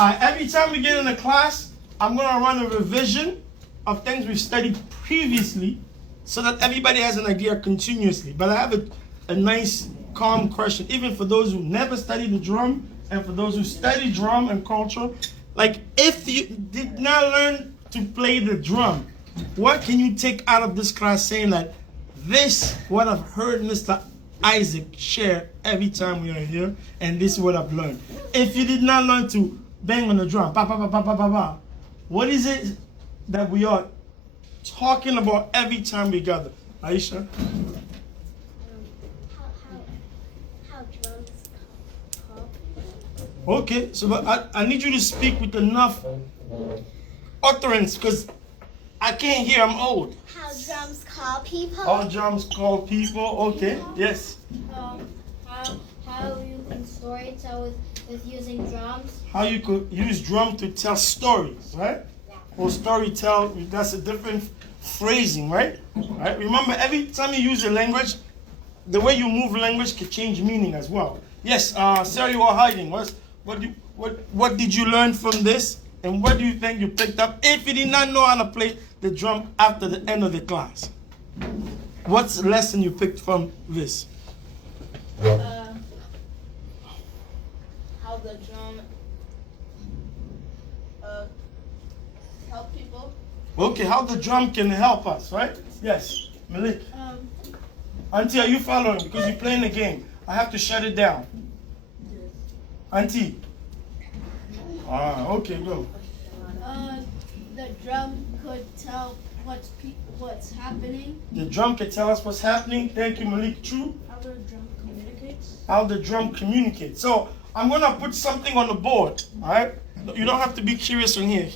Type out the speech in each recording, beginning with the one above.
Every time we get in a class, I'm going to run a revision of things we've studied previously so that everybody has an idea continuously. But I have a nice, calm question, even for those who never studied the drum and for those who study drum and culture. Like, if you did not learn to play the drum, what can you take out of this class saying that this, what I've heard Mr. Isaac share every time we are here, and this is what I've learned? If you did not learn to bang on the drum, ba, ba, ba, ba, ba, ba, ba, what is it that we are talking about every time we gather? Aisha? How drums call. Okay, so but I need you to speak with enough utterance because I can't hear, I'm old. How drums call people. All drums call people, okay, yes. How you can story tell with using drums. How you could use drum to tell stories, right? Or storytell, that's a different phrasing, right? Right? Remember, every time you use a language, the way you move language can change meaning as well. Yes, Sarah, you are hiding. What did you learn from this? And what do you think you picked up if you did not know how to play the drum after the end of the class? What's the lesson you picked from this? How the drum help people. Okay, how the drum can help us, right? Yes, Malik. Auntie, are you following? Because you're playing the game. I have to shut it down. Auntie. Okay, go. The drum could tell what's happening. The drum can tell us what's happening. Thank you, Malik. True. How the drum communicates. How the drum communicates. So I'm gonna put something on the board. All right. You don't have to be curious on here.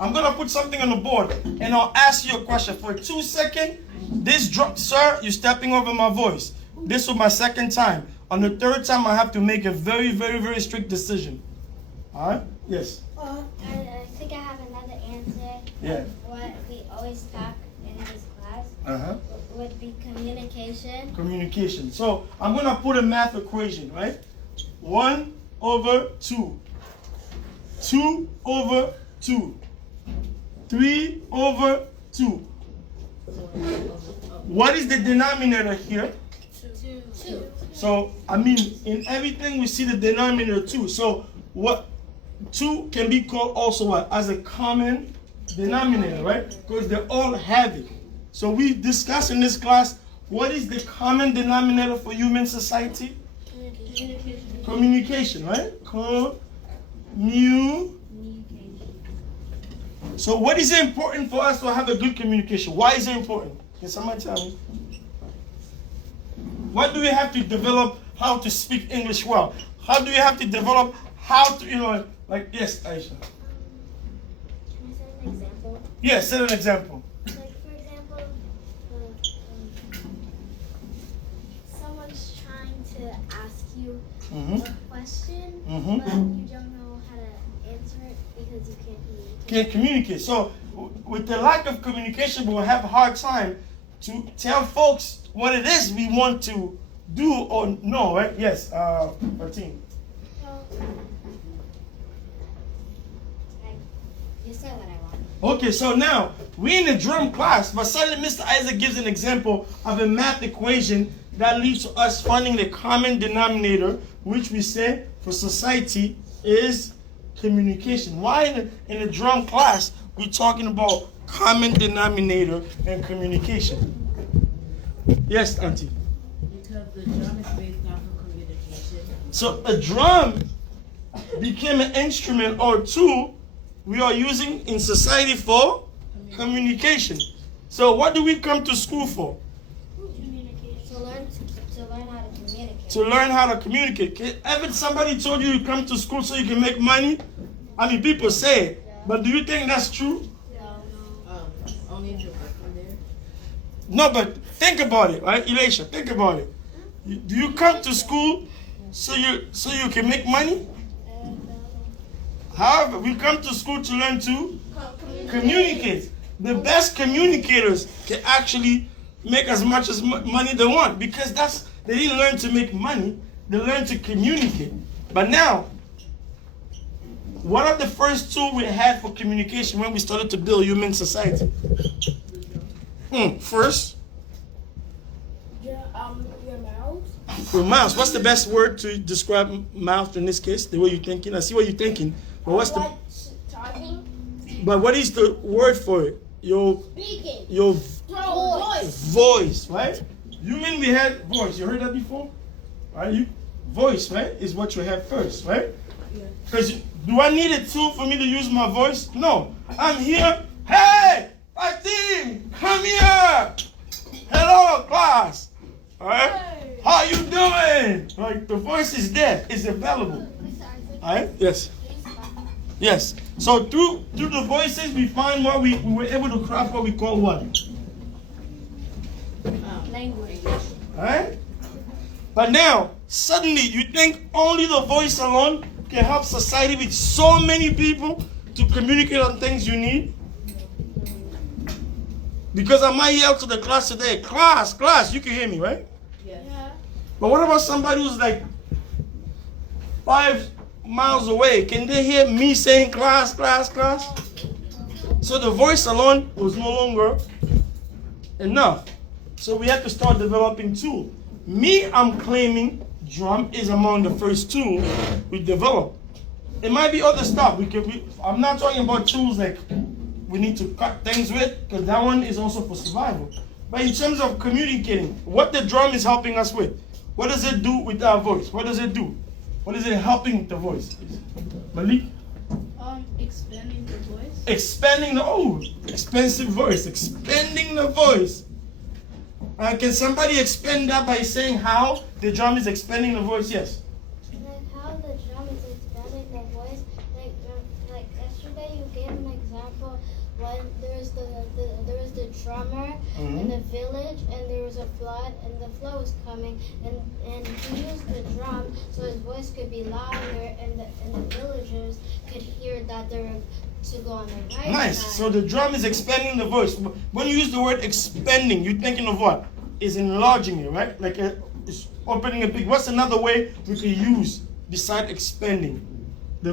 I'm gonna put something on the board, and I'll ask you a question for 2 seconds. This drum, sir, you're stepping over my voice. This was my second time. On the third time, I have to make a very, very, very strict decision. All right. Yes. I think I have another answer. Yeah. What we always talk in this class would be communication. Communication. So I'm gonna put a math equation, right? 1/2. 2/2. 3/2. What is the denominator here? 2. So, I mean, in everything we see the denominator 2. So, what 2 can be called also what? As a common denominator, right? Because they all have it. So, we discuss in this class, what is the common denominator for human society? Communication, right? So what is it important for us to have a good communication? Why is it important? Can somebody tell me? What do we have to develop how to speak English well? How do we have to develop how to, like, yes, Aisha. Can I set an example? Yes, set an example. Like, for example, someone's trying to ask you a question, but you don't know how to answer it because you can't communicate. Can't communicate. So with the lack of communication, we'll have a hard time to tell folks what it is we want to do or know, right? Yes, Martine. You said what I want. Okay, so now we're in the drum class, but suddenly Mr. Isaac gives an example of a math equation that leads to us finding the common denominator, which we say for society is communication. Why in the drum class we're talking about common denominator and communication? Yes, Auntie. Because the drum is based off of communication. So a drum became an instrument or tool we are using in society for communication. So what do we come to school for? To learn how to communicate. To learn how to communicate. Ever somebody told you come to school so you can make money? I mean, people say it, but do you think that's true? Only if you're working there. No, but think about it, right, Elisha? Think about it. Do you come to school so you can make money? However, we come to school to learn to communicate. The best communicators can actually make as much as money they want because they didn't learn to make money, they learned to communicate. But now, What are the first tools we had for communication when we started to build human society? First, Your mouth. your mouth. What's the best word to describe mouth in this case? The way you're thinking. I see what you're thinking. But what's the? Talking. But what is the word for it? Your Speaking. voice, right? Human, we had voice. You heard that before? Right? Voice, right, is what you have first, right? Because do I need a tool for me to use my voice? No. I'm here. Hey, my team, come here. Hello, class. All right? Hey. How you doing? Like the voice is there. It's available. All right? Yes. Yes. So through the voices, we find what we were able to craft what we call what? Language. All right? But now, suddenly, you think only the voice alone can help society with so many people to communicate on things you need? Because I might yell to the class today, class, you can hear me, right? Yeah. But what about somebody who's like 5 miles away? Can they hear me saying class? So the voice alone was no longer enough. So we had to start developing tools. I'm claiming drum is among the first tools we developed. It might be other stuff. I'm not talking about tools like we need to cut things with, because that one is also for survival. But in terms of communicating, what the drum is helping us with, what does it do with our voice? What does it do? What is it helping with the voice? Malik? Expanding the voice. Expanding expensive voice. Expanding the voice. Can somebody expand that by saying how the drum is expanding the voice? Yes. Like how the drum is expanding the voice. Like yesterday, you gave an example when there was the drummer in the village, and there was a flood, and the flood was coming, and he used the drum so his voice could be louder, and the villagers could hear that they were to go on the right Nice. side. So the drum is expanding the voice. When you use the word expanding, you're thinking of what? Is enlarging it, right? Like it's opening a big. What's another way we can use beside expanding? The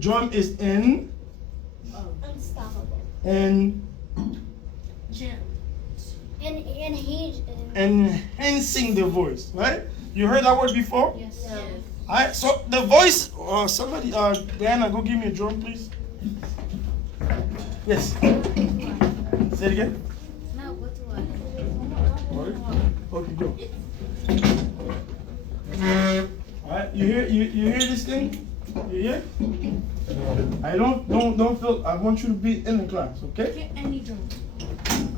drum is Unstoppable. Enhancing the voice, right? You heard that word before? Yes. All right. So the voice. Somebody, Diana, go give me a drum, please. Yes. Say it again. Now go to what? Okay, go. Alright, you hear this thing? You hear? I don't feel. I want you to be in the class, okay? Get any drum.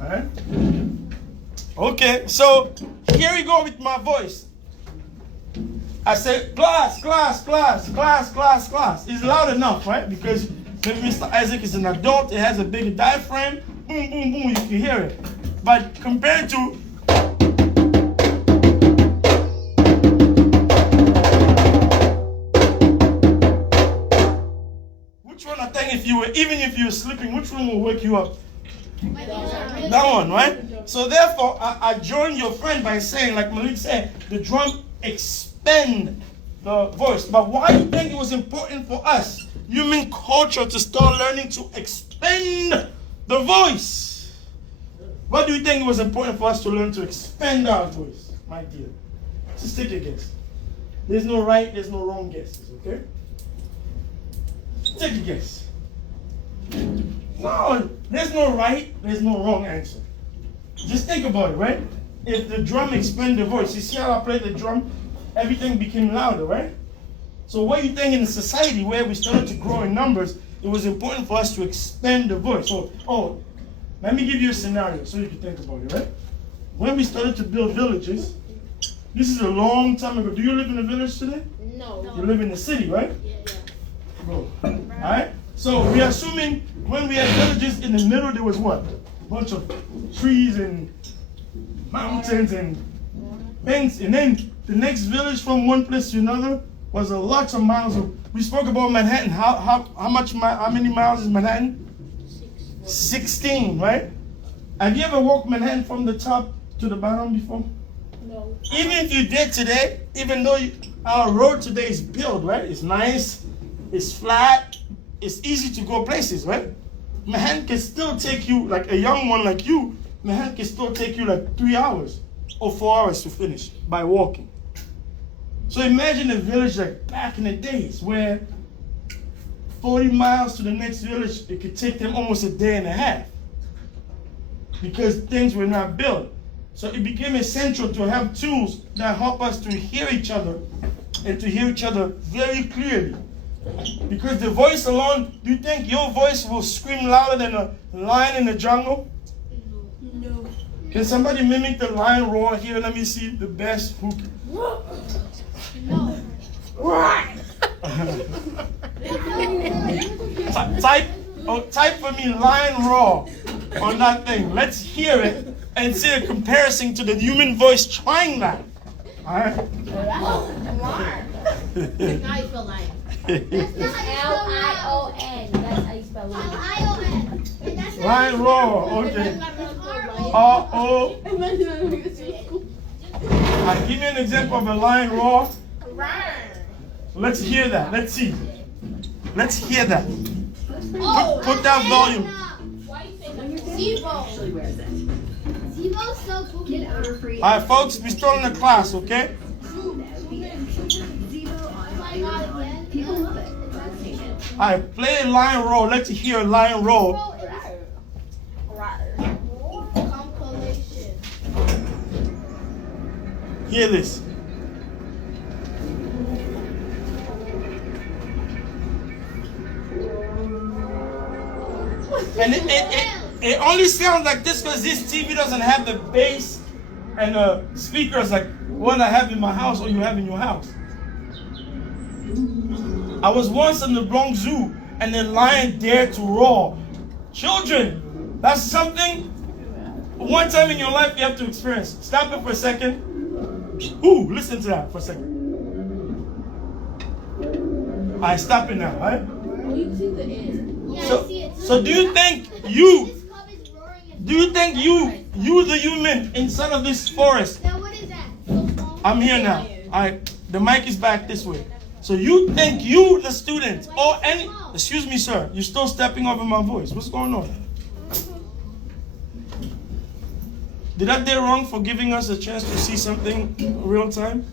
Alright. Okay, so here we go with my voice. I say class. It's loud enough, right? Because when Mr. Isaac is an adult, it has a bigger diaphragm. Boom, boom, boom, you can hear it. But compared to which one, I think even if you were sleeping, which one will wake you up? That one, right? So therefore, I join your friend by saying, like Malik said, the drum expand the voice. But why do you think it was important for us, human culture, to start learning to expand the voice? What do you think it was important for us to learn to expand our voice, my dear? Just take a guess. There's no right, there's no wrong guesses, okay? Take a guess. No, there's no right, there's no wrong answer. Just think about it, right? If the drum expand the voice, you see how I played the drum? Everything became louder, right? So what do you think in a society where we started to grow in numbers, it was important for us to expand the voice? So, let me give you a scenario so you can think about it, right? When we started to build villages, this is a long time ago. Do you live in a village today? No. You live in the city, right? Yeah. Go. Alright? So we're assuming when we had villages in the middle, there was what? A bunch of trees and mountains and things. And then the next village from one place to another was a lot of miles of. We spoke about Manhattan. How many miles is Manhattan? 16, right? Have you ever walked Manhattan from the top to the bottom before? No. Even if you did today, even though our road today is built, right? It's nice, it's flat, it's easy to go places, right? My hand can still take you, like a young one like you, my hand can still take you like 3 hours or 4 hours to finish by walking. So imagine a village like back in the days where 40 miles to the next village, it could take them almost a day and a half because things were not built. So it became essential to have tools that help us to hear each other and to hear each other very clearly. Because the voice alone, you think your voice will scream louder than a lion in the jungle? No. Can somebody mimic the lion roar here? Let me see the best who can. No. Type for me lion roar on that thing. Let's hear it and see a comparison to the human voice trying that. Alright? Now you feel like. L-I-O-N. That's how you spell it. L-I-O-N. Lion roar, okay. R-O. Give me an example of a lion roar. Let's hear that. Let's see. Let's hear that. Put that volume. Zebo. Zebo's so cool. Alright, folks, we're still in the class, okay? People love it. Alright, play a lion roar. Let's hear a lion roar. Compilation. Hear this. And it only sounds like this because this TV doesn't have the bass and the speakers like what I have in my house or you have in your house. I was once in the Bronx Zoo and the lion dared to roar. Children, that's something one time in your life you have to experience. Stop it for a second. Ooh, listen to that for a second. I stop it now, right? Oh, you see the end. Yeah, I see it. So do you think This cub is roaring and you the human inside of this forest? Now what is that? I'm here now. The mic is back this way. So you think you, the student, or any, excuse me, sir, you're still stepping over my voice. What's going on? Did I do wrong for giving us a chance to see something in real time?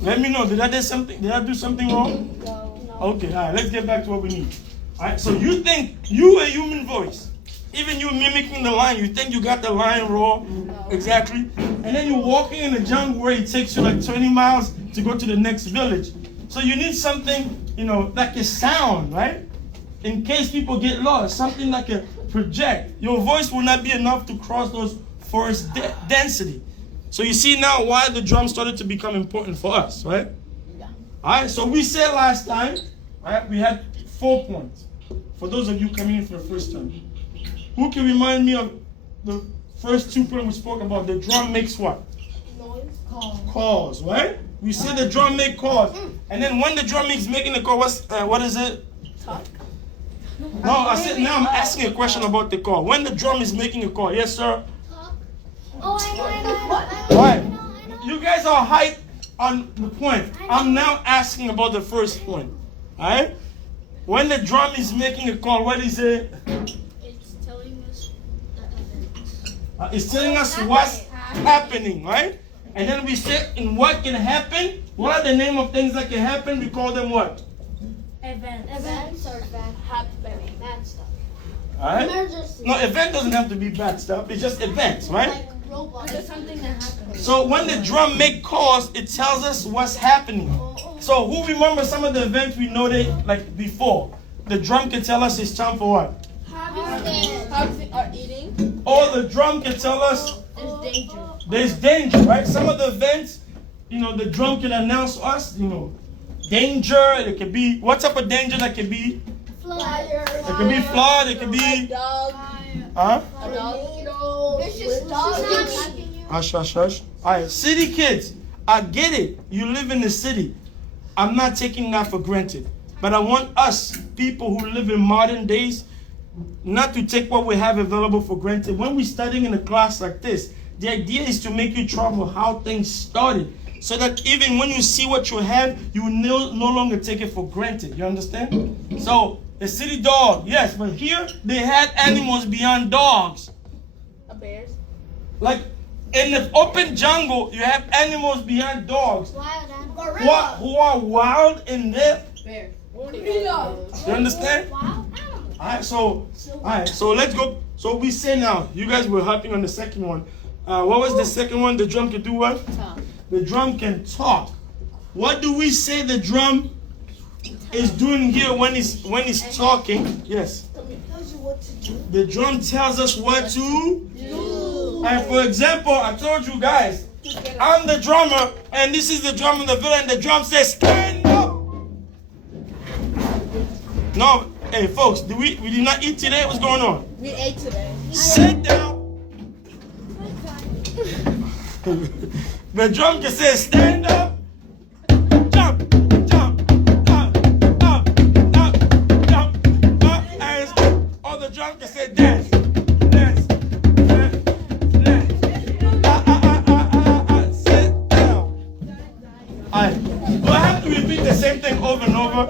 Let me know. Did I do something? Did I do something wrong? No. Okay, all right. Let's get back to what we need. All right. So you think you a human voice, even you mimicking the lion, you think you got the lion roar exactly, and then you're walking in the jungle where it takes you like 20 miles to go to the next village. So you need something, that can sound, right? In case people get lost, something that can project. Your voice will not be enough to cross those forest density. So you see now why the drum started to become important for us, right? All right, so we said last time, right, we had 4 points. For those of you coming in for the first time. Who can remind me of the first 2 points we spoke about? The drum makes what? Noise. Calls, right? We said the drum make calls. And then when the drum is making the call, what is it? Talk. No, I said now I'm asking a question about the call. When the drum is making a call, yes, sir? Oh, I know. All right. You guys are hyped on the point. I'm now asking about the first point. All right? When the drum is making a call, what is it? It's telling us the events. It's telling us what's happening, right? And then we say, in what can happen? What are the name of things that can happen? We call them what? Events are bad stuff. All right? Emergency. No, event doesn't have to be bad stuff. It's just events, right? Like robots. There's something that happens. So when the drum make calls, it tells us what's happening. So who remembers some of the events we noted like before? The drum can tell us it's time for what? Harvesting or eating. Or the drum can tell us There's danger. there's danger, right? Some of the events, the drum can announce to us, danger. It could be, what type of danger that could be? Fire. It could be flood, it could be, Dog. huh? A dog. Vicious dogs attacking you. Hush, hush, hush. All right, city kids, I get it. You live in the city. I'm not taking that for granted. But I want us, people who live in modern days, not to take what we have available for granted. When we're studying in a class like this, the idea is to make you travel how things started. so that even when you see what you have, you will no longer take it for granted. You understand? So the city dog, yes, but here they had animals beyond dogs. A bears. Like in the open jungle, you have animals beyond dogs Wild animals. who are wild in there. Bears. You understand? Wild animals. Alright, so let's go. So we say now, you guys were hopping on the second one. What was the second one? The drum can do what? Talk. The drum can talk. What do we say the drum is doing here when he's talking? Yes. Tells you what to do. The drum tells us what to do. And for example, I told you guys, I'm the drummer, and this is the drum of the village, and the drum says, stand up. No, hey folks, we did not eat today? What's going on? We ate today. Sit down. The drum can say, stand up. Jump, jump, up, up, up, jump, up, and or the drum can say, dance, dance, dance, dance. Sit down. Alright, do I have to repeat the same thing over and over?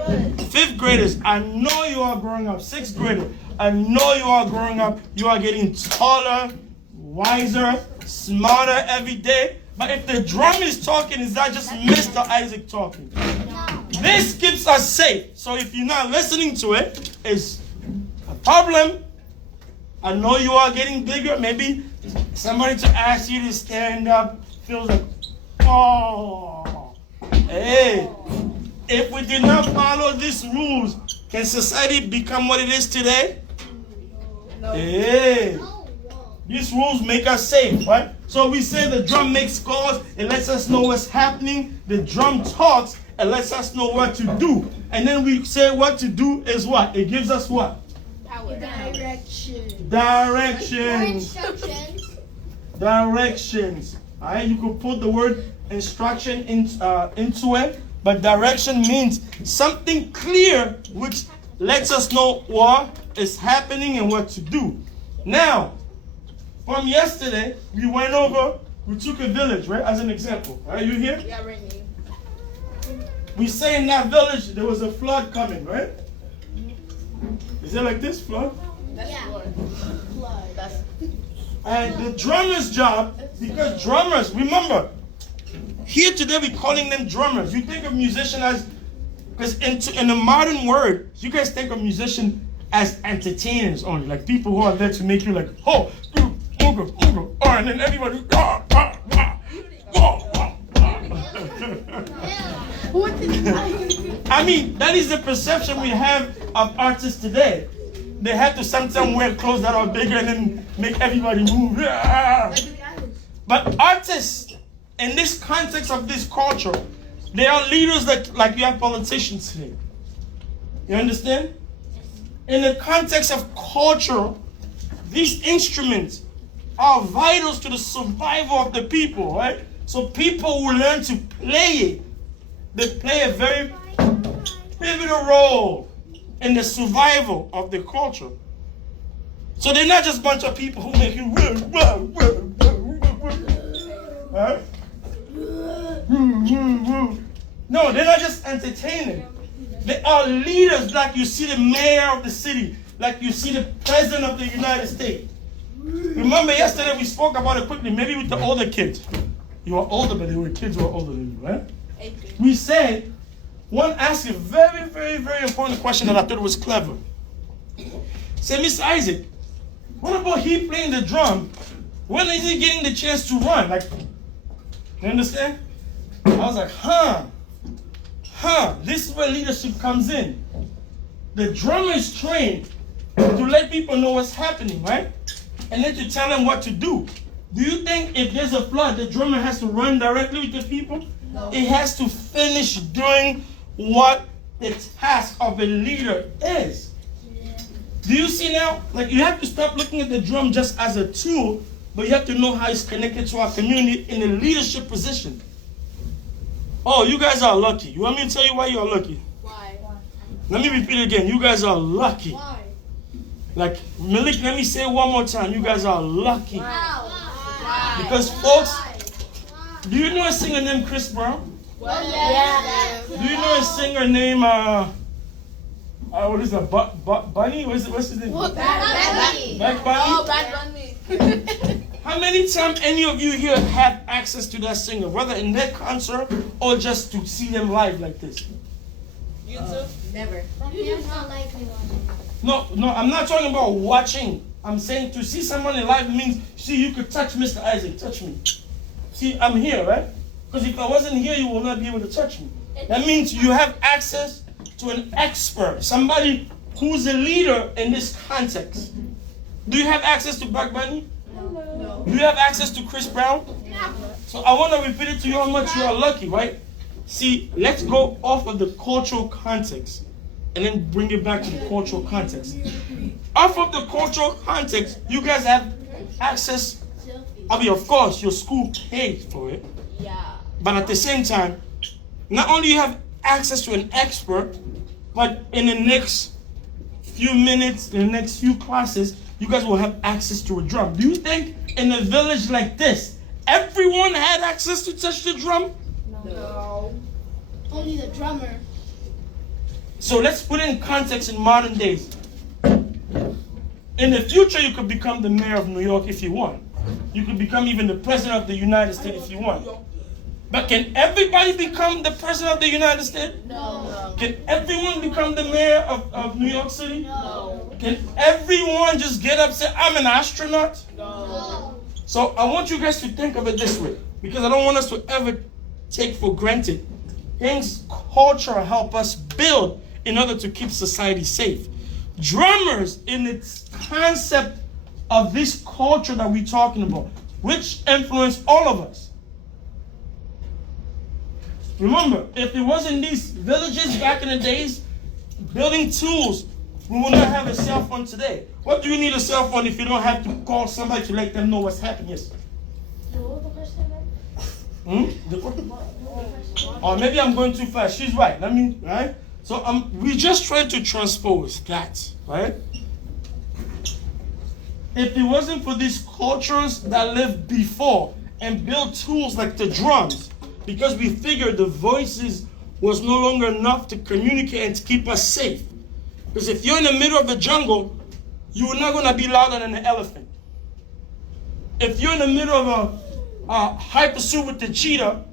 5th graders, I know you are growing up. 6th grader, I know you are growing up. You are getting taller, wiser, smarter every day. But if the drum is talking, is that just Mr. Isaac talking? No. This keeps us safe. So if you're not listening to it, it's a problem. I know you are getting bigger. Maybe somebody to ask you to stand up feels like, oh, hey. If we did not follow these rules, can society become what it is today? No. Hey. Oh, whoa. These rules make us safe, right? So we say the drum makes calls, it lets us know what's happening. The drum talks, it lets us know what to do. And then we say what to do is what? It gives us what? Power. Direction. Or Directions. instructions. Directions. Alright, you could put the word instruction into it, but direction means something clear which lets us know what is happening and what to do. Now, from yesterday, we went over, we took a village, right, as an example. Are you here? Yeah, Rainy. We say in that village there was a flood coming, right? Is it like this, flood? That's Yeah. Lord. Flood. That's And the drummer's job, because drummers, remember, here today we're calling them drummers. You think of musician as, because in the modern word, you guys think of musician as entertainers only, like people who are there to make you like, oh, and then everybody, I mean, that is the perception we have of artists today. They have to sometimes wear clothes that are bigger and then make everybody move. But artists, in this context of this culture, they are leaders that, like you have politicians today. You understand? In the context of culture, these instruments are vital to the survival of the people, right? So people will learn to play it. They play a very pivotal role in the survival of the culture. So they're not just a bunch of people who make you right? No, they're not just entertaining. They are leaders, like you see the mayor of the city, like you see the president of the United States. Remember yesterday we spoke about it quickly, maybe with the older kids. You are older, but they were kids who are older than you, right? We said, one asked a very, very, very important question that I thought was clever. Say, Mr. Isaac, what about he playing the drum? When is he getting the chance to run? Like, you understand? I was like, this is where leadership comes in. The drummer is trained to let people know what's happening, right? And then to tell them what to do. Do you think if there's a flood, the drummer has to run directly with the people? No. It has to finish doing what the task of a leader is. Yeah. Do you see now? Like, you have to stop looking at the drum just as a tool, but you have to know how it's connected to our community in a leadership position. Oh, you guys are lucky. You want me to tell you why you are lucky? Why? Let me repeat it again. You guys are lucky. Why? Like, Malik, let me say it one more time. You guys are lucky. Wow. Because folks, Do you know a singer named Chris Brown? What? Yeah. Do you know a singer named what is that? Bunny? What's his name? Bad Bunny. Oh, Bad Bunny. How many times any of you here have access to that singer, whether in their concert or just to see them live like this? YouTube. Never. It's not like me watching. No, I'm not talking about watching. I'm saying to see someone in live means, see, you could touch Mr. Isaac, touch me. See, I'm here, right? Because if I wasn't here, you will not be able to touch me. That means you have access to an expert, somebody who's a leader in this context. Do you have access to Bad Bunny? No. Do you have access to Chris Brown? So I want to repeat it to you how much you are lucky, right? See, let's go off of the cultural context and then bring it back to the cultural context. Off of the cultural context, you guys have access. I mean, of course, your school pays for it. Yeah. But at the same time, not only you have access to an expert, but in the next few minutes, in the next few classes, you guys will have access to a drum. Do you think in a village like this, everyone had access to touch the drum? No. Only the drummer. So let's put it in context in modern days. In the future, you could become the mayor of New York if you want. You could become even the president of the United States if you want. But can everybody become the president of the United States? No. Can everyone become the mayor of New York City? No. Can everyone just get up and say, I'm an astronaut? No. So I want you guys to think of it this way, because I don't want us to ever take for granted things culture help us build in order to keep society safe. Drummers, in its concept of this culture that we're talking about, which influenced all of us. Remember, if it wasn't these villages back in the days building tools, we would not have a cell phone today. What do you need a cell phone if you don't have to call somebody to let them know what's happening? Yes. Or maybe I'm going too fast. She's right. Right? So we just trying to transpose that, right? If it wasn't for these cultures that lived before and built tools like the drums, because we figured the voices was no longer enough to communicate and to keep us safe. Because if you're in the middle of the jungle, you're not going to be louder than an elephant. If you're in the middle of a high pursuit with the cheetah,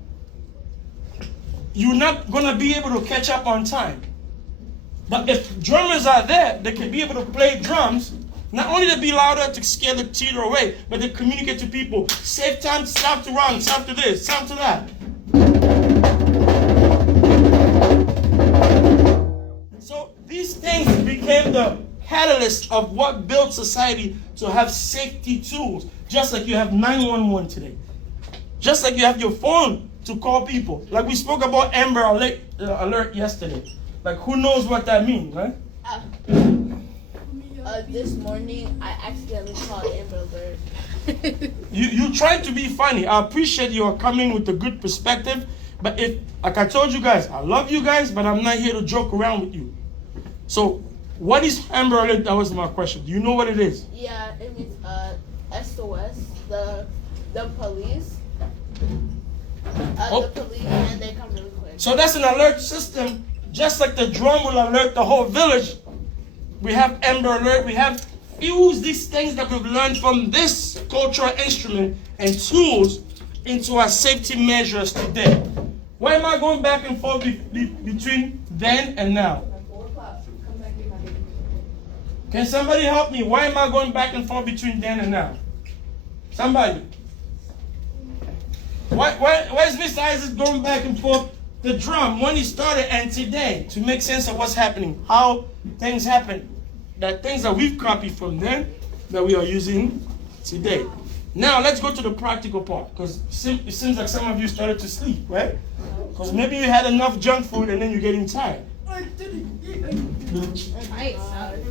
you're not going to be able to catch up on time. But if drummers are there, they can be able to play drums, not only to be louder to scare the cheetah away, but they communicate to people, save time, stop to run, stop to this, stop to that. So these things became the catalyst of what built society to have safety tools, just like you have 911 today. Just like you have your phone to call people. Like we spoke about Amber Alert yesterday. Like who knows what that means, right? This morning, I accidentally called Amber Alert. You tried to be funny. I appreciate you are coming with a good perspective. But if, like I told you guys, I love you guys, but I'm not here to joke around with you. So, what is Amber Alert? That was my question. Do you know what it is? Yeah, it means SOS, the police. The police, and they come really quick. So that's an alert system, just like the drum will alert the whole village. We have Amber Alert. We have fused these things that we've learned from this cultural instrument and tools into our safety measures today. Why am I going back and forth between then and now? Can somebody help me? Why am I going back and forth between then and now? Somebody. Why is Mr. Isaac going back and forth the drum when he started and today to make sense of what's happening? How things happen. That things that we've copied from then that we are using today. Now let's go to the practical part, because it seems like some of you started to sleep, right? Because maybe you had enough junk food and then you're getting tired. I ate salad.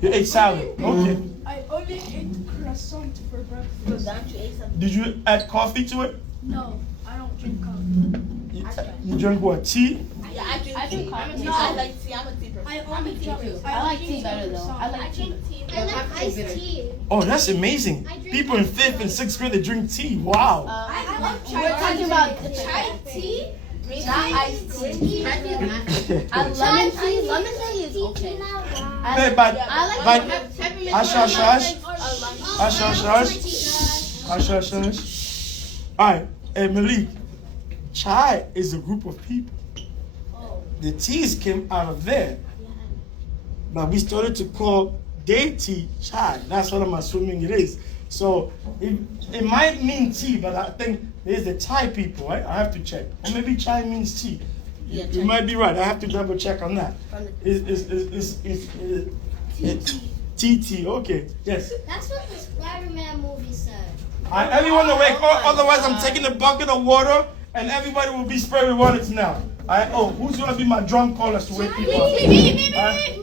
You ate salad. Okay. I only ate croissant for breakfast. Don't you ate something? Did you add coffee to it? No, I don't drink coffee. You drink what? Tea? Yeah, I drink I drink tea. coffee. I like tea. I'm a tea person. I like tea better though. I like tea. I like iced tea. Oh, that's amazing. People in 5th and 6th grade, they drink tea. Wow. We're talking about the Chai tea? not iced tea. Chai tea is not Lemon tea. Lemon tea is okay. Hey, but hush, hush, hush. Hush, hush, hush. Hush, hush, hush. All right, hey, Malik. Chai is a group of people. The teas came out of there. But we started to call their tea chai. That's what I'm assuming it is. So it might mean tea, but I think there's the Thai people, right? I have to check. Or maybe chai means tea. You might be right. I have to double check on that. It's TT. Okay. Yes. That's what the Spider-Man movie said. All right, everyone awake. Or otherwise, I'm taking a bucket of water and everybody will be sprayed with water now. All right. Oh, who's gonna be my drum callers to wake people up? All right.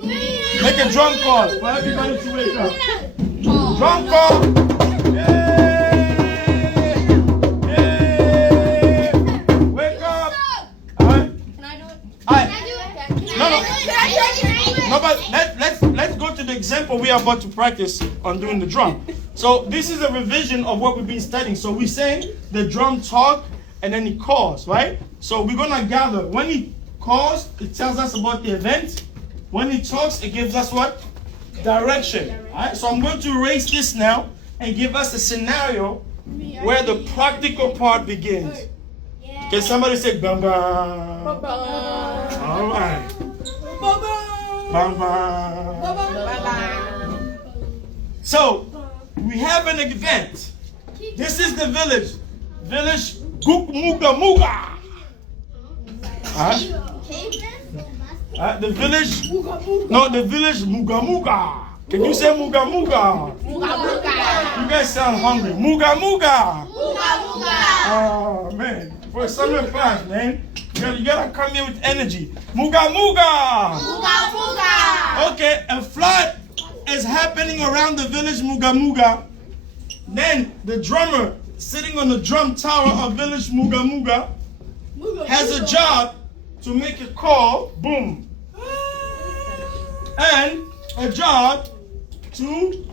Make a drum call for everybody to wake up. Drum call. Yay! Yay! Wake up. All right. Can I do it? All right. No, but let's go to the example we are about to practice on doing the drum. So this is a revision of what we've been studying. So we're saying the drum talk and then he calls, right? So we're gonna gather. When he calls, it tells us about the event. When he talks, it gives us what? Direction. All right. So I'm going to erase this now and give us a scenario where the practical part begins. Can somebody say bam bam? All right. Bam bam. So we have an event. This is the village. Village Guk Muga Muga. The village. No, the village Muga Muga. Can you say Muga Muga? Muga muga. You guys sound hungry. Muga Muga. Muga muga. Oh man, for a summer class, man. You gotta come here with energy. Muga Muga. Muga muga. Okay, a flood is happening around the village Muga Muga. Then the drummer sitting on the drum tower of village Muga Muga has a job to make a call, boom, and a job to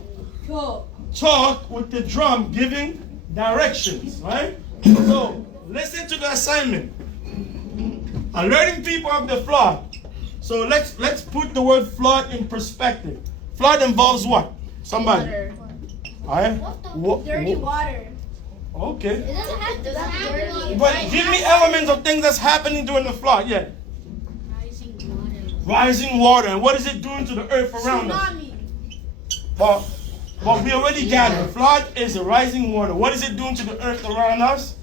talk with the drum, giving directions, right? So listen to the assignment. Alerting people of the flood. So let's put the word flood in perspective. Flood involves what? Somebody. All right. Dirty water. Okay. It doesn't have to be dirty. But give me elements of things that's happening during the flood. Yeah. Rising water. And what is it doing to the earth around us? But we already gathered. Flood is a rising water. What is it doing to the earth around us?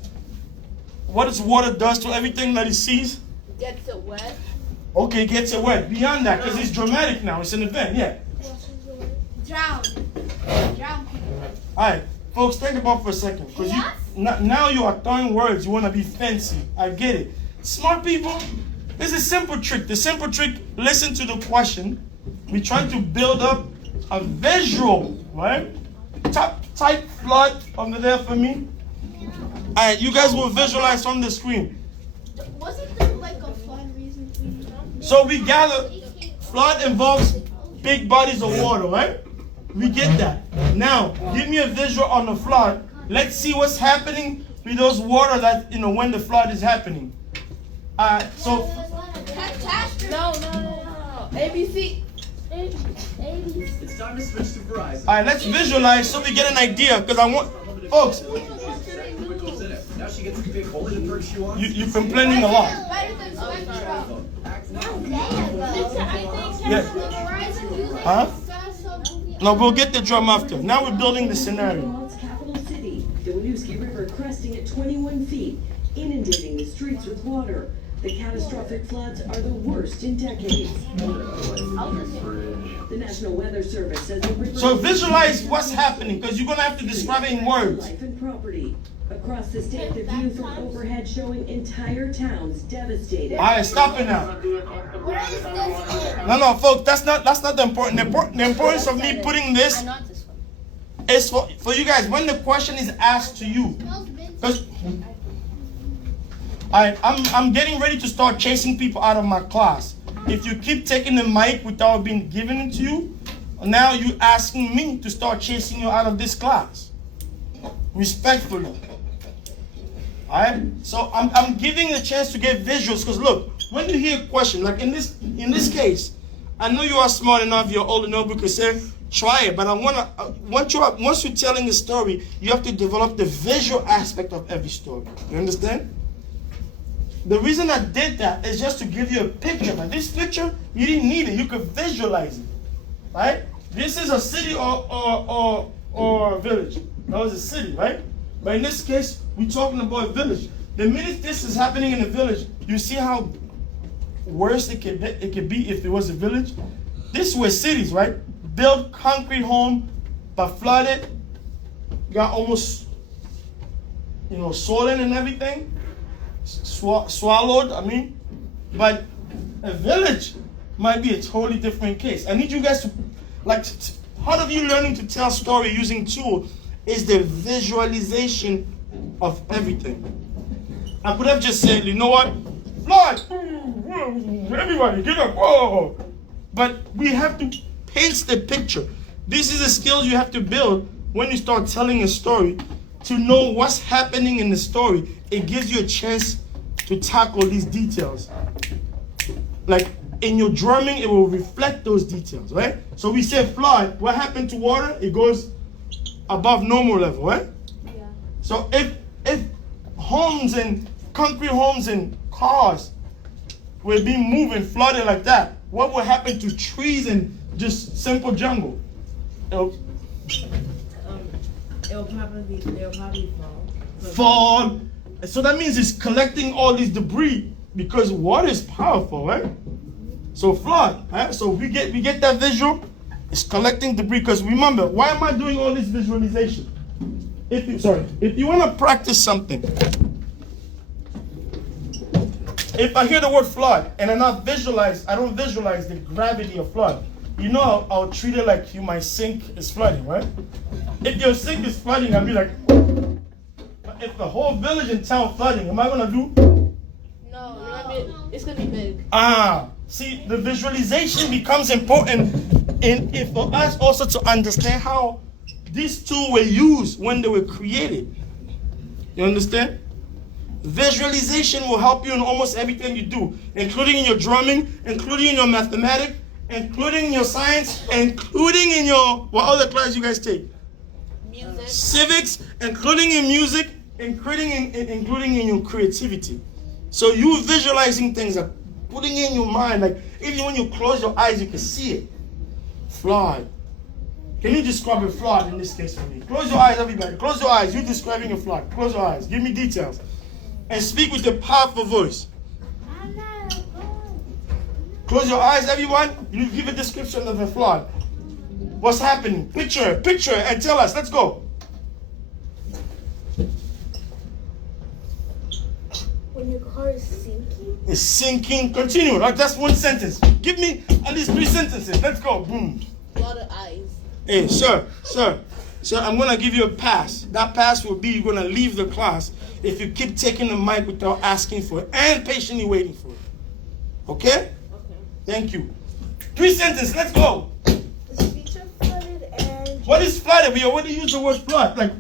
What does water does to everything that it sees? Gets it wet. Okay, gets it wet. Beyond that, because it's dramatic now. It's an event. Yeah. Drown people. All right. Folks, think about for a second. Because now you are throwing words. You want to be fancy. I get it. Smart people, there's a simple trick. The simple trick, listen to the question. We're trying to build up a visual, right? Type flood over there for me. All right, you guys will visualize from the screen. Wasn't there like a flood reason? So we gather, flood involves big bodies of water, right? We get that. Now, give me a visual on the flood. Let's see what's happening with those water that, when the flood is happening. So. No. ABC. It's time to switch to Verizon. All right, let's visualize so we get an idea. Because I want, folks, Now she gets to pick only the perks she wants. you're complaining a lot. Better than Spectrum. Yeah. Huh? No, we'll get the drum after. Now we're building the scenario. Vermont's capital city, the Winooski River cresting at 21 feet, inundating the streets with water. The catastrophic floods are the worst in decades. The National Weather Service says the river... So visualize what's happening, because you're going to have to describe it in words. Life and property. Across the state, the view from overhead showing entire towns devastated. All right, stop it now. No, folks, that's not the important. The importance of me putting this is for you guys. When the question is asked to you, because I'm getting ready to start chasing people out of my class. if you keep taking the mic without being given it to you, now you're asking me to start chasing you out of this class. Respectfully. Alright? So I'm giving you a chance to get visuals, because look, when you hear a question, like in this case, I know you are smart enough, you're old enough, we could say, try it, but once you're telling a story, you have to develop the visual aspect of every story. You understand? The reason I did that is just to give you a picture. Like this picture, you didn't need it. You could visualize it. Right? This is a city or a village. That was a city, right? But in this case, we're talking about a village. The minute this is happening in a village, you see how worse it could be if it was a village. These were cities, right? Built concrete home, but flooded, got almost, swollen and everything. Swallowed, but a village might be a totally different case. I need you guys to, part of you learning to tell story using tool is the visualization of everything. I could have just said, you know what, Floyd, everybody get up, whoa. But we have to paint the picture. This is a skill you have to build when you start telling a story, to know what's happening in the story. It gives you a chance to tackle these details. Like in your drumming, it will reflect those details, right? So we say flood. What happened to water? It goes above normal level, right? Yeah. So if homes and concrete homes and cars were being moved and flooded like that, what would happen to trees and just simple jungle? They'll probably fall. Fall. So that means it's collecting all this debris because water is powerful, right? So flood, right? So we get that visual. It's collecting debris, because remember, why am I doing all this visualization? If you want to practice something, if I hear the word flood and I don't visualize the gravity of flood, I'll treat it like my sink is flooding, right? If your sink is flooding, I'll be like, if the whole village and town flooding, am I gonna do? No, it's gonna be big. See, the visualization becomes important for us also to understand how these tools were used when they were created. You understand? Visualization will help you in almost everything you do, including in your drumming, including in your mathematics, including in your science, including in your, what other class you guys take? Music. Civics, including in music, including in your creativity. So you visualizing things, like putting it in your mind, like even when you close your eyes, you can see it. Flood. Can you describe a flood in this case for me? Close your eyes, everybody. Close your eyes. You describing a flood. Close your eyes. Give me details. And speak with a powerful voice. Close your eyes, everyone. You give a description of a flood. What's happening? Picture and tell us. Let's go. When your car is sinking. It's sinking. Continue. Like that's one sentence. Give me at least 3 sentences. Let's go. Boom. A lot of eyes. Hey, sir, I'm going to give you a pass. That pass will be you're going to leave the class if you keep taking the mic without asking for it and patiently waiting for it. Okay? Okay. Thank you. 3 sentences. Let's go. The streets are flooded and What is flooded? We already used the word flood. Like,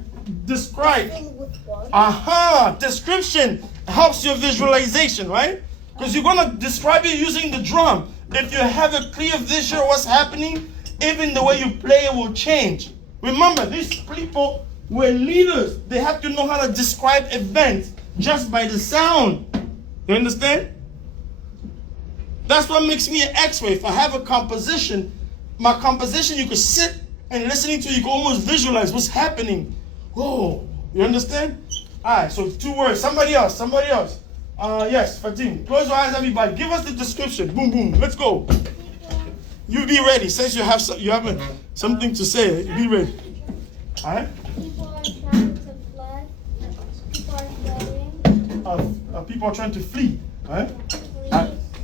describe. filled with water. Description helps your visualization, right? Because you're going to describe it using the drum. If you have a clear vision of what's happening, even the way you play it will change. Remember, these people were leaders. They have to know how to describe events just by the sound. You understand? That's what makes me an expert. If I have a composition, my composition, you could sit and listening to it, you can almost visualize what's happening. Whoa, you understand? All right, so 2 words. Somebody else. Yes, Fatim. Close your eyes, everybody. Give us the description. Boom, boom. Let's go. You be ready. Since you have something to say, be ready. All right? People are trying to flood. People are flooding. People are trying to flee. All right?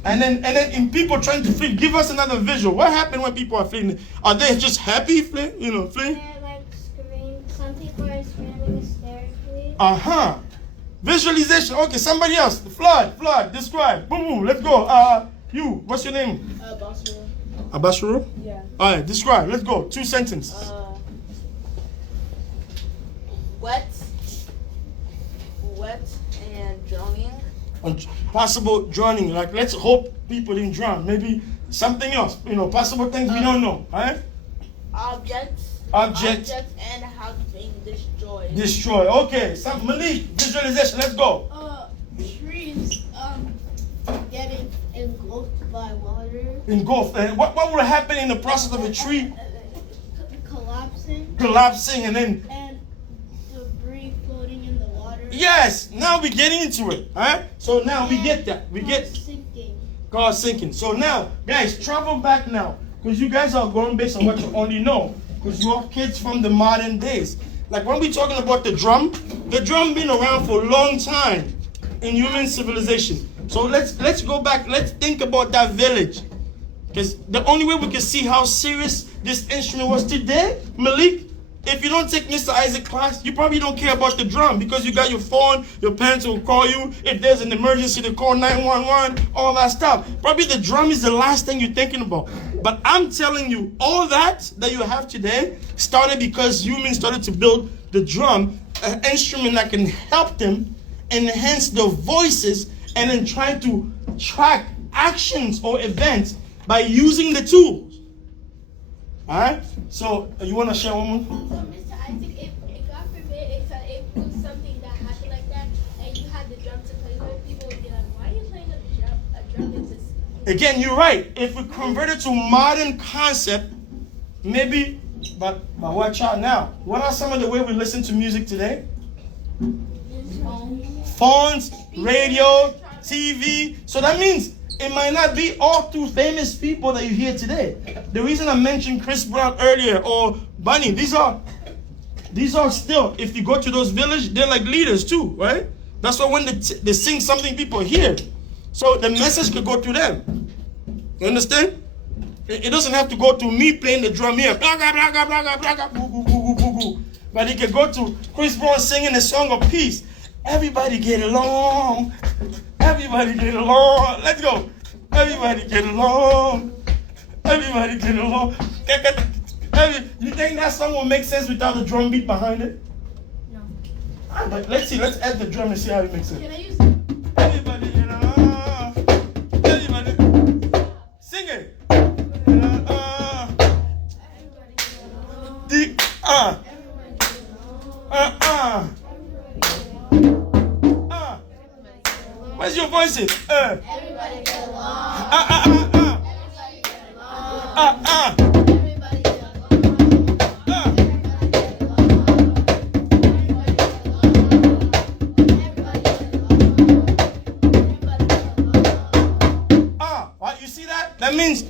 And then in people trying to flee, give us another visual. What happened when people are fleeing? Are they just happy fleeing? Fleeing? They're like screaming. Some people are screaming hysterically. Visualization. Okay, somebody else. Flood. Describe. Boom, boom. Let's go. You, what's your name? Basura. Abashuru? Yeah. All right, describe. Let's go. 2 sentences. Wet and drowning. Possible drowning. Like, let's hope people didn't drown. Maybe something else. Possible things we don't know. All right? Objects and have been destroyed. Destroy. Okay. Malik, visualization. Let's go. Trees getting engulfed by water. Engulfed. And what will happen in the process of a tree Collapsing and then and debris floating in the water. yes, now we're getting into it. Alright? So now we get that. We get Sinking. God sinking. So now, guys, travel back now. Because you guys are going based on what you only know. Because you are kids from the modern days. Like when we're talking about the drum been around for a long time in human civilization. So let's go back. Let's think about that village. Because the only way we can see how serious this instrument was today, Malik, if you don't take Mr. Isaac class, you probably don't care about the drum because you got your phone, your parents will call you. If there's an emergency, they call 911, all that stuff. Probably the drum is the last thing you're thinking about. But I'm telling you, all that you have today started because humans started to build the drum, an instrument that can help them enhance their voices and then try to track actions or events by using the tools. Alright? So, you want to share one more? So, Mr. Isaac, if God forbid, if was something that happened like that, and you had the drum to play with, people would be like, why are you playing a drum? It's just... Again, you're right. If we convert it to modern concept, maybe, but watch out now. What are some of the way we listen to music today? Phones, radio, TV. So that means it might not be all too famous people that you hear today. The reason I mentioned Chris Brown earlier or Bunny, these are still, if you go to those villages, they're like leaders too, right? That's why when they sing something, people hear. So the message could go to them. You understand? It doesn't have to go to me playing the drum here. But it can go to Chris Brown singing a song of peace. Everybody get along. Everybody get along. Let's go. Everybody get along. Everybody get along. You think that song will make sense without the drum beat behind it? No. But let's see. Let's add the drum and see how it makes sense. Can I use Everybody get along. Everybody. Sing it. Where's your voices? everybody get along? Everybody get along. Everybody get along. Everybody get along. Everybody get along. Everybody get along. Right, you see that? That means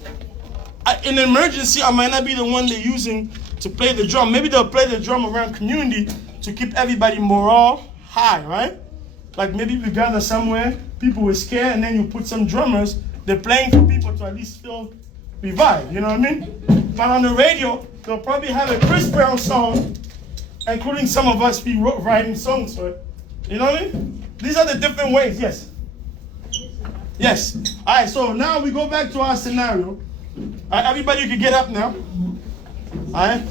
in an emergency, I might not be the one they're using to play the drum. Maybe they'll play the drum around community to keep everybody morale high, right? Like maybe we gather somewhere, people were scared, and then you put some drummers, they're playing for people to at least feel revived, you know what I mean? But on the radio, they'll probably have a Chris Brown song, including some of us be writing songs for it. You know what I mean? These are the different ways, yes. Yes. All right, so now we go back to our scenario. All right, everybody, you can get up now. All right.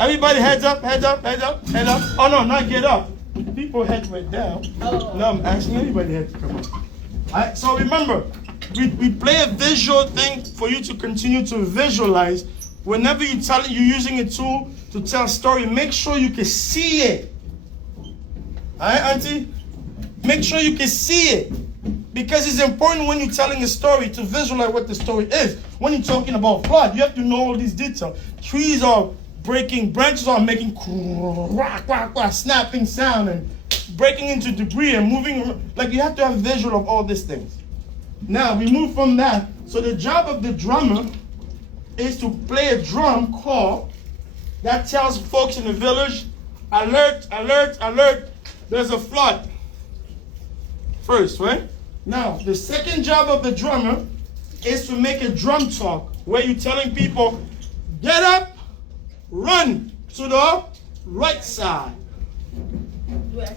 Everybody heads up, heads up, heads up, head up. Oh, no, not get up. People head went down. No, I'm asking everybody head to come up. All right, so remember, we play a visual thing for you to continue to visualize. Whenever you're using a tool to tell a story, make sure you can see it. All right, Auntie? Make sure you can see it. Because it's important when you're telling a story to visualize what the story is. When you're talking about flood, you have to know all these details. Trees are breaking, branches are making snapping sound and breaking into debris and moving. Like you have to have a visual of all these things. Now we move from that. So the job of the drummer is to play a drum call that tells folks in the village, alert, alert, alert, there's a flood. First, right? Now, the second job of the drummer is to make a drum talk where you're telling people, get up, run to the right side.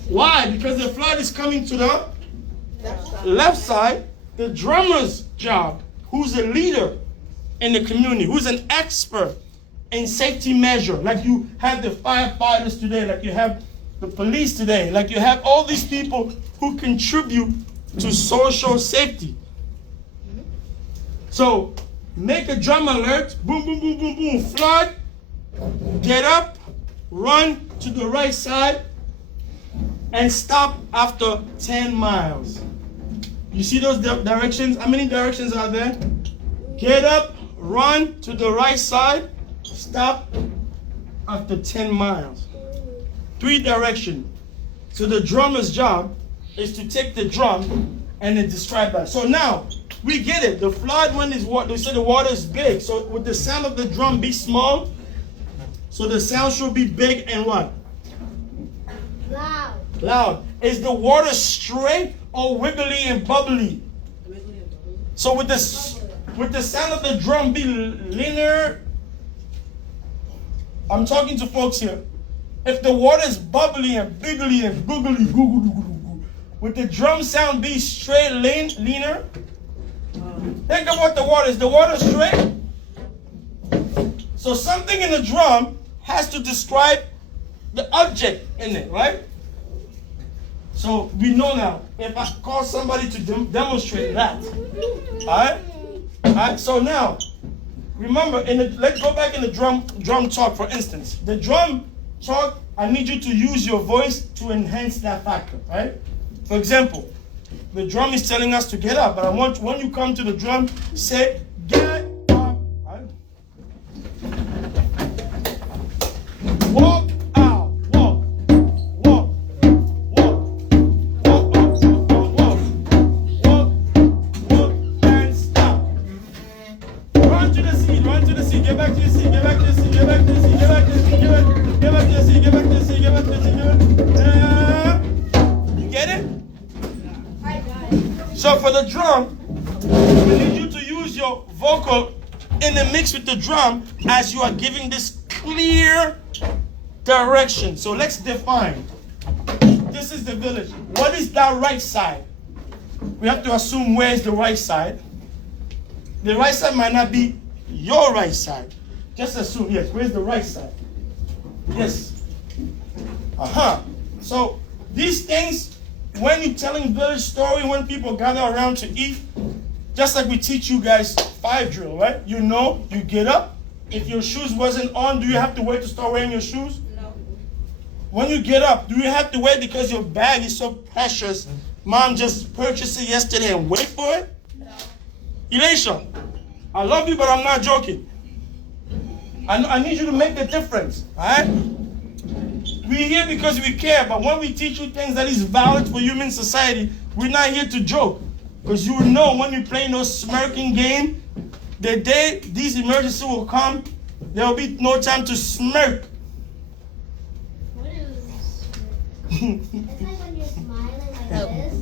Why? Because the flood is coming to the left side. The drummer's job who's a leader in the community, who's an expert in safety measure. Like you have the firefighters today, like you have the police today, like you have all these people who contribute to social safety. So make a drum alert, boom, boom, boom, boom, boom, flood, get up, run to the right side, and stop after 10 miles. You see those directions? How many directions are there? Get up, run to the right side, stop after 10 miles. 3 directions. So the drummer's job is to take the drum and then describe that. So now, we get it. The flood, when is what? They say the water is big. So would the sound of the drum be small? So the sound should be big and what? Loud. Loud. Is the water straight or wiggly and bubbly? So would the sound of the drum be linear? I'm talking to folks here. If the water is bubbly and biggly and googly, would the drum sound be straight, linear? Think about the water. Is the water straight? So something in the drum has to describe the object in it, right? So we know now, if I call somebody to demonstrate that, all right? So now, remember, let's go back in the drum talk, for instance. The drum talk, I need you to use your voice to enhance that factor, right? For example, the drum is telling us to get up, but I want, when you come to the drum, say, get up, right? Walk out, walk, walk, walk, walk up, walk, and stop. Run to the seat, get back to the seat, get back to the seat, get back to the seat, get back to the seat, get back to the seat, get back to the seat, get back to the seat, get back to the seat. You get it? So for the drum, we need you to use your vocal in the mix with the drum as you are giving this clear direction. So let's define. This is the village. What is that right side? We have to assume where is the right side. The right side might not be your right side. Just assume, yes, where's the right side? Yes. So these things, when you're telling village story, when people gather around to eat, just like we teach you guys 5 drill, right? You know, you get up. If your shoes wasn't on, do you have to wait to start wearing your shoes? No. When you get up, do you have to wait because your bag is so precious? Mom just purchased it yesterday and wait for it? No. Elisha, I love you, but I'm not joking. I need you to make the difference, all right? We're here because we care, but when we teach you things that is valid for human society, we're not here to joke. Because you know when we play no smirking game, the day these emergencies will come, there will be no time to smirk. What is it's like when you're smiling like this,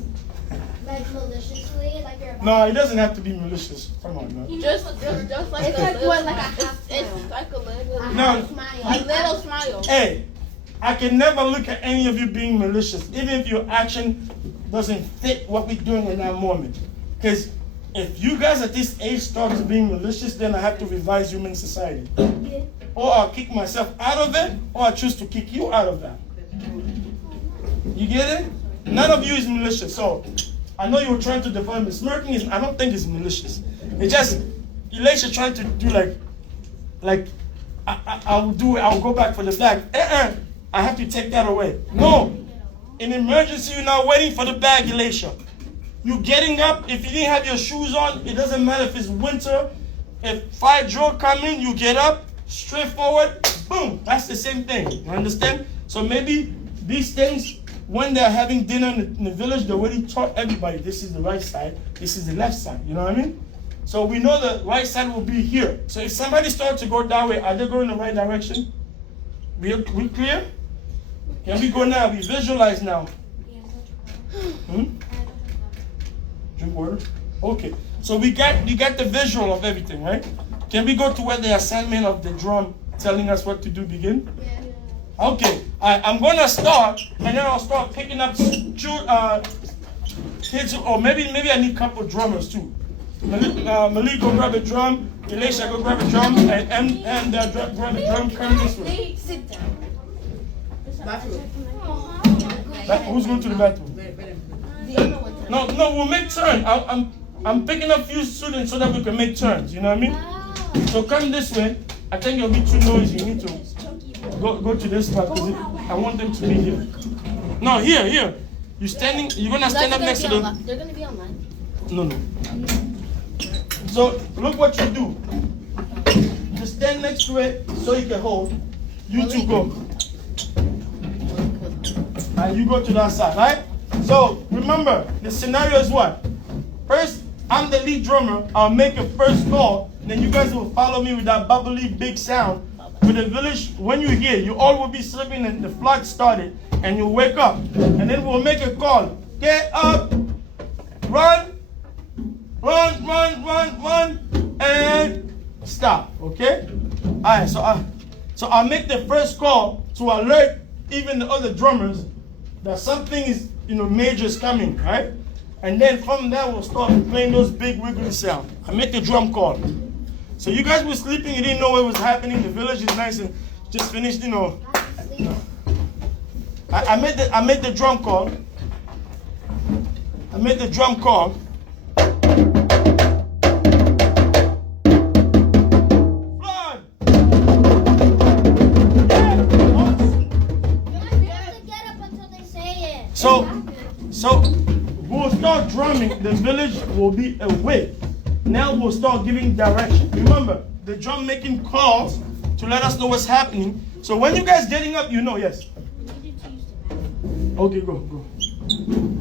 like maliciously, like you're about No, it doesn't have to be malicious. Come on, man. Just like It's a like little, what, like a half it's smile. like a little, No. a little smile. Hey, I can never look at any of you being malicious, even if your action doesn't fit what we're doing in that moment. Because if you guys at this age start to being malicious, then I have to revise human society. Or I'll kick myself out of it, or I choose to kick you out of that. You get it? None of you is malicious. So I know you were trying to define the smirking. I don't think it's malicious. It's just Elisha trying to do like I'll do it. I'll go back for the bag. I have to take that away. No. In emergency, you're not waiting for the bag, Elisha. You getting up. If you didn't have your shoes on, it doesn't matter if it's winter. If 5 drill come in, you get up, straight forward, boom. That's the same thing. You understand? So maybe these things, when they're having dinner in the village, they already taught everybody this is the right side, this is the left side. You know what I mean? So we know the right side will be here. So if somebody starts to go that way, are they going in the right direction? We clear? Can we go now? We visualize now. Drink water? Okay. So we got the visual of everything, right? Can we go to where the assignment of the drum telling us what to do begin? Yeah. Okay. I'm gonna start, and then I'll start picking up kids, or maybe I need a couple drummers too. Malik, go grab a drum. Elisha, go grab a drum. And grab a drum. Come this way. Sit down. Who's going to the bathroom? The other one. No, we'll make turns. I'm picking up few students so that we can make turns. You know what I mean? So come this way. I think you'll be too noisy. You need to go to this spot because I want them to be here. No, here. You're standing. You're gonna stand up next to them. They're gonna be online. No. So look what you do. Just stand next to it so you can hold. You two go. And you go to that side, right? So remember, the scenario is what? First, I'm the lead drummer. I'll make a first call. Then you guys will follow me with that bubbly big sound. With the village, when you hear, you all will be sleeping and the flood started. And you wake up. And then we'll make a call. Get up. Run. And stop. Okay? Alright, so I'll make the first call to alert even the other drummers that something is, major is coming, right? And then from there, we'll start playing those big wiggly sounds. I make the drum call. So you guys were sleeping, you didn't know what was happening. The village is nice and just finished, I made the drum call. I made the drum call. So we'll start drumming. The village will be awake. Now we'll start giving direction. Remember, the drum making calls to let us know what's happening. So when you guys getting up, yes. Okay, go.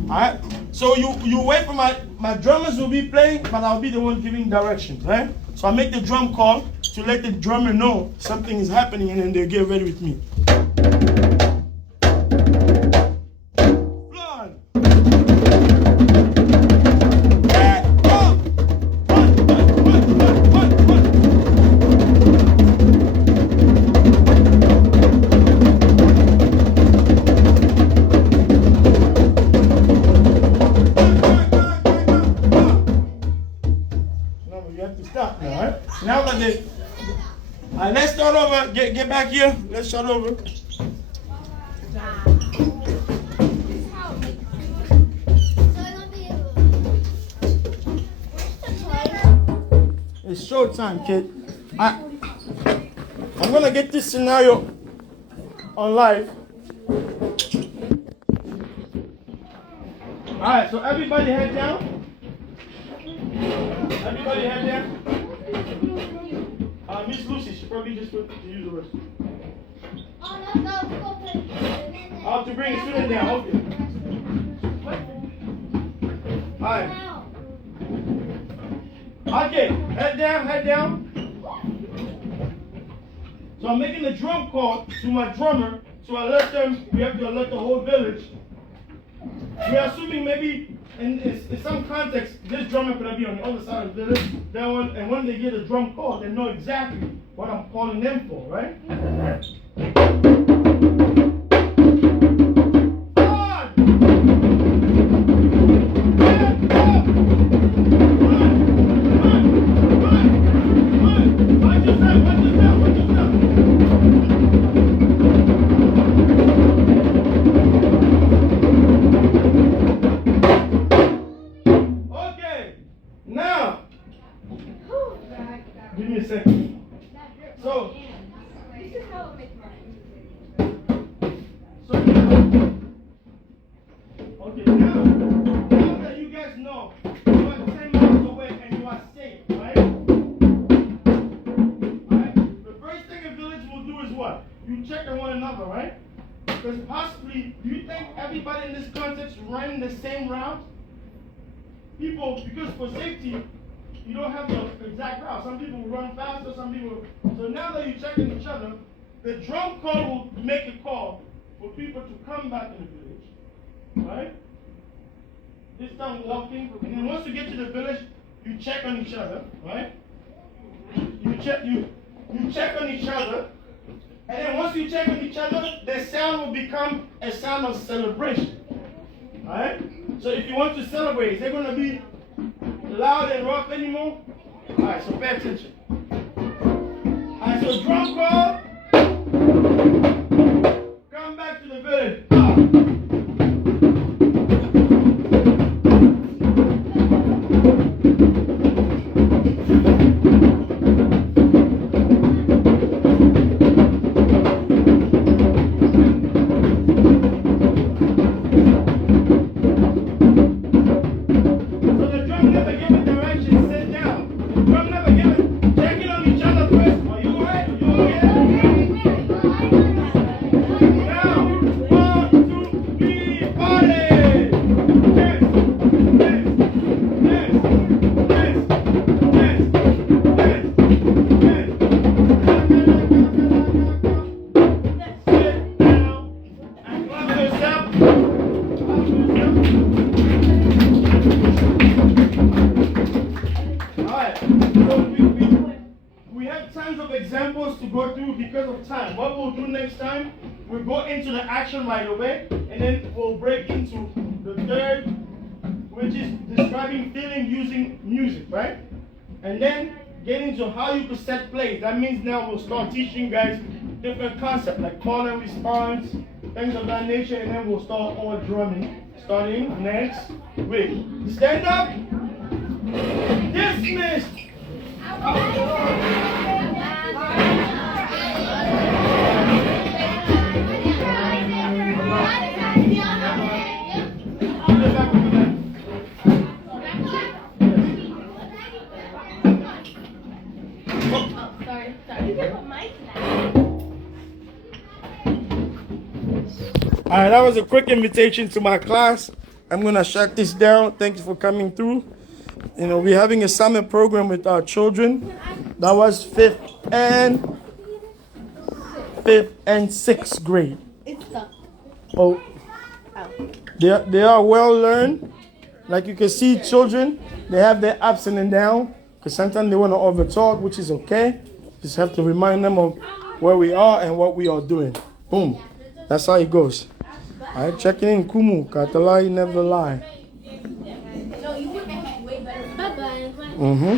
Alright. So you wait for my drummers will be playing, but I'll be the one giving directions, right? So I make the drum call to let the drummer know something is happening, and then they get ready with me. Let's start over. Get back here. Let's start over. It's showtime, kid. I'm gonna get this scenario on live. Alright, so everybody head down. Everybody head down. Miss Lucy, she probably just put to use the rest. I have to bring a student down. Okay. Alright. Okay, head down. So I'm making a drum call to my drummer, so I let them, we have to alert the whole village. We're assuming maybe in some context, this drummer could be on the other side of the village. And when they get a drum call, they know exactly what I'm calling them for, right? Give me a second. So okay, now that you guys know you are 10 miles away and you are safe, right? Alright? The first thing a village will do is what? You check on one another, right? Because possibly, do you think everybody in this context running the same route? People, because for safety, you don't have the exact route. Some people run faster, some people. So now that you're checking each other, the drum call will make a call for people to come back in the village. Right? This time walking. And then once you get to the village, you check on each other. Right? You check on each other. And then once you check on each other, the sound will become a sound of celebration. Right? So if you want to celebrate, is there going to be loud and rough anymore? Alright, so pay attention. Alright, so drum call. Come back to the village. We have tons of examples to go through because of time. What we'll do next time, we'll go into the action right away, and then we'll break into the third, which is describing feeling using music, right? And then get into how you could set plays. That means now we'll start teaching you guys different concepts like call and response, things of that nature, and then we'll start all drumming starting next week. Stand up. Dismissed. All right, that was a quick invitation to my class. I'm going to shut this down. Thanks for coming through. You know, we're having a summer program with our children. That was 5th and 6th grade. Oh, they are well learned. Like you can see, children, they have their ups and downs. Because sometimes they want to overtalk, which is okay. Just have to remind them of where we are and what we are doing. Boom. That's how it goes. All right, checking in. Kumu, Katalai never lie. Bye-bye. Mm-hmm.